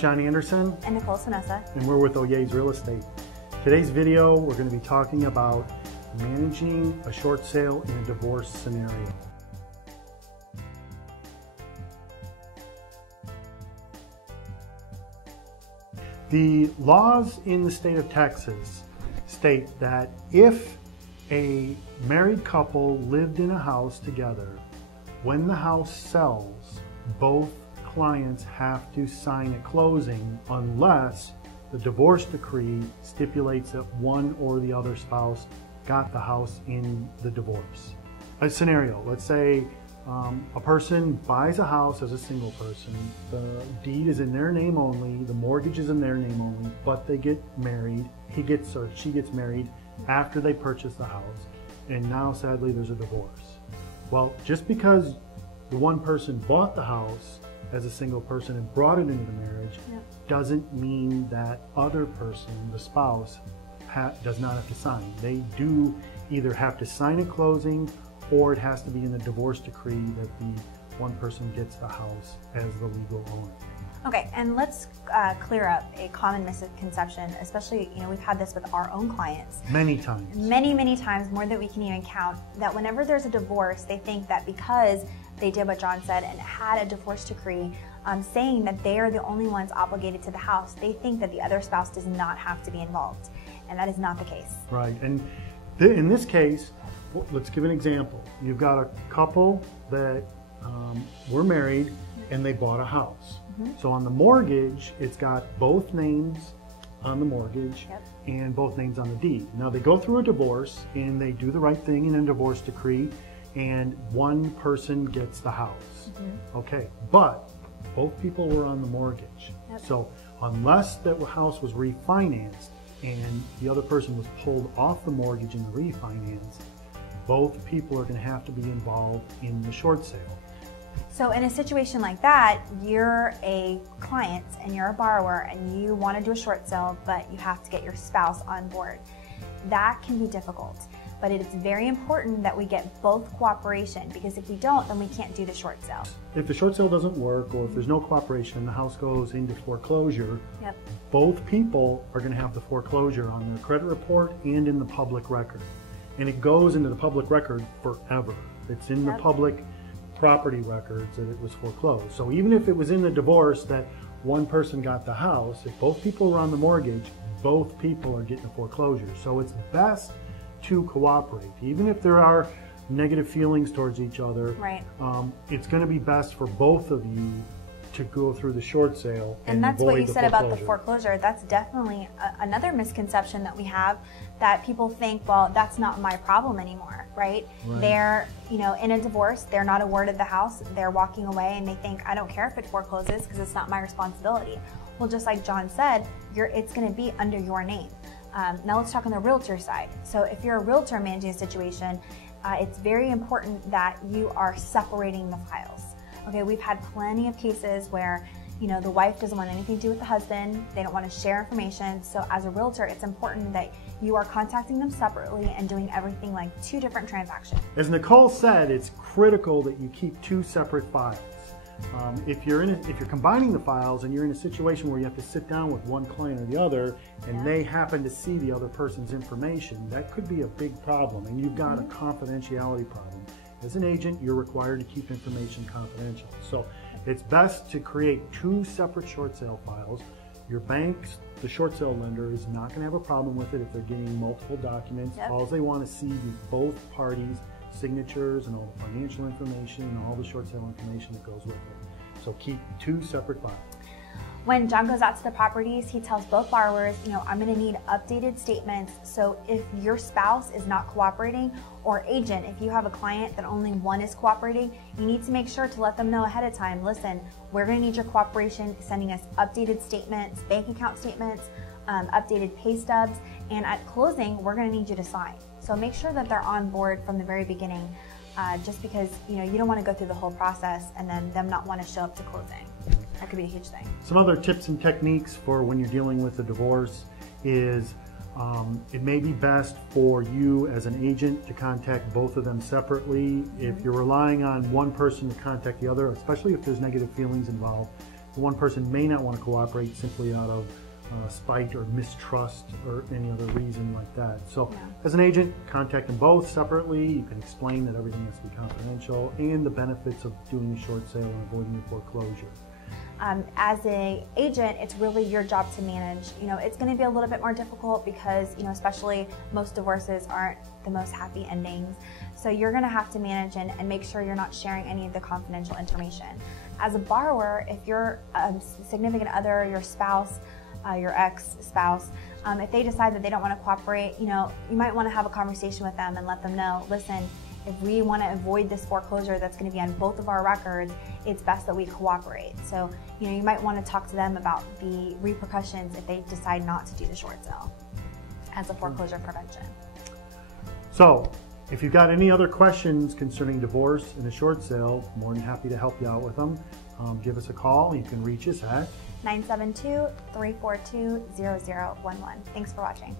John Anderson and Nicole Sinessa, and we're with O'Yea's Real Estate. Today's video, we're going to be talking about managing a short sale in a divorce scenario. The laws in the state of Texas state that if a married couple lived in a house together, when the house sells, both clients have to sign at closing unless the divorce decree stipulates that one or the other spouse got the house in the divorce. A scenario, let's say a person buys a house as a single person, the deed is in their name only, the mortgage is in their name only, but they get married, he gets or she gets married after they purchase the house, and now sadly there's a divorce. Well, just because the one person bought the house as a single person and brought it into the marriage doesn't mean that other person, the spouse, does not have to sign. They do either have to sign at closing or it has to be in the divorce decree that the one person gets the house as the legal owner. Okay, and let's clear up a common misconception, especially, we've had this with our own clients. Many times. Many times, more than we can even count, that whenever there's a divorce, they think that because they did what John said and had a divorce decree saying that they are the only ones obligated to the house, they think that the other spouse does not have to be involved. And that is not the case. Right, and in this case, let's give an example. You've got a couple that were married and they bought a house. So on the mortgage, it's got both names on the mortgage and both names on the deed. Now they go through a divorce and they do the right thing in a divorce decree and one person gets the house. Okay, but both people were on the mortgage. So unless that house was refinanced and the other person was pulled off the mortgage in the refinance, both people are going to have to be involved in the short sale. So in a situation like that, you're a client and you're a borrower and you want to do a short sale, but you have to get your spouse on board. That can be difficult, but it is very important that we get both cooperation, because if we don't, then we can't do the short sale. If the short sale doesn't work, or if there's no cooperation, the house goes into foreclosure, both people are going to have the foreclosure on their credit report and in the public record. And it goes into the public record forever. It's in the public property records that it was foreclosed. So even if it was in the divorce that one person got the house, if both people were on the mortgage, both people are getting a foreclosure. So it's best to cooperate. Even if there are negative feelings towards each other, it's going to be best for both of you to go through the short sale and that's what you said about the foreclosure. That's definitely another misconception that we have, that people think, well, that's not my problem anymore, right? They're, in a divorce, they're not awarded the house, they're walking away and they think, I don't care if it forecloses because it's not my responsibility. Well, just like John said, it's going to be under your name. Now let's talk on the realtor side. So if you're a realtor managing a situation, it's very important that you are separating the files. Okay, we've had plenty of cases where, the wife doesn't want anything to do with the husband. They don't want to share information. So as a realtor, it's important that you are contacting them separately and doing everything like two different transactions. As Nicole said, it's critical that you keep two separate files. If you're combining the files and you're in a situation where you have to sit down with one client or the other and they happen to see the other person's information, that could be a big problem, and you've got a confidentiality problem. As an agent, you're required to keep information confidential. So it's best to create two separate short sale files. Your bank, the short sale lender, is not going to have a problem with it if they're getting multiple documents. All they want to see is both parties' signatures and all the financial information and all the short sale information that goes with it. So keep two separate files. When John goes out to the properties, he tells both borrowers, I'm going to need updated statements. So if your spouse is not cooperating, or agent, if you have a client that only one is cooperating, you need to make sure to let them know ahead of time, listen, we're going to need your cooperation, sending us updated statements, bank account statements, updated pay stubs, and at closing, we're going to need you to sign. So make sure that they're on board from the very beginning, just because you don't want to go through the whole process and then them not want to show up to closing. That could be a huge thing. Some other tips and techniques for when you're dealing with a divorce is it may be best for you as an agent to contact both of them separately. If you're relying on one person to contact the other, especially if there's negative feelings involved, one person may not want to cooperate simply out of spite or mistrust or any other reason like that. So as an agent, contact them both separately. You can explain that everything has to be confidential and the benefits of doing a short sale and avoiding the foreclosure. As an agent, it's really your job to manage. It's going to be a little bit more difficult because, especially most divorces aren't the most happy endings. So you're going to have to manage and make sure you're not sharing any of the confidential information. As a borrower, if your significant other, your spouse, your ex-spouse, if they decide that they don't want to cooperate, you might want to have a conversation with them and let them know, listen, if we want to avoid this foreclosure that's going to be on both of our records, it's best that we cooperate. So, you might want to talk to them about the repercussions if they decide not to do the short sale as a foreclosure prevention. So, if you've got any other questions concerning divorce and a short sale, more than happy to help you out with them. Give us a call. You can reach us at 972-342-0011. Thanks for watching.